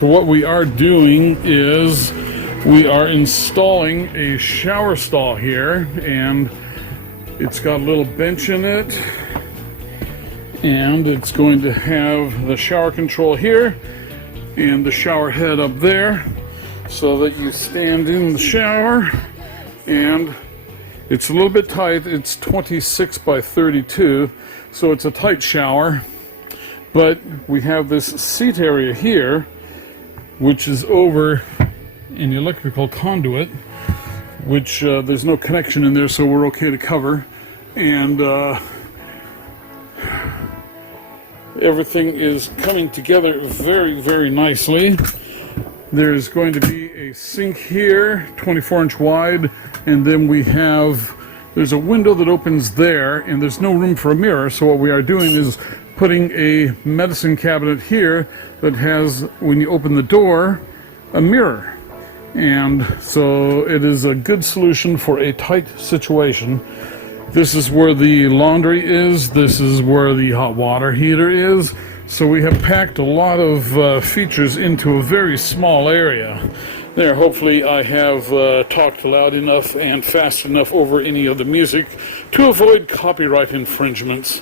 So what we are doing is we are installing a shower stall here, and it's got a little bench in it, and it's going to have the shower control here and the shower head up there so that you stand in the shower. And it's a little bit tight. It's 26 by 32, so it's a tight shower, but we have this seat area here which is over an electrical conduit, which there's no connection in there, so we're okay to cover. And everything is coming together very, very nicely. There's going to be a sink here, 24-inch wide, and then there's a window that opens there, and there's no room for a mirror, so what we are doing is putting a medicine cabinet here that has, when you open the door, a mirror. And so it is a good solution for a tight situation. This is where the laundry is. This is where the hot water heater is. So we have packed a lot of features into a very small area. There, hopefully I have talked loud enough and fast enough over any of the music to avoid copyright infringements.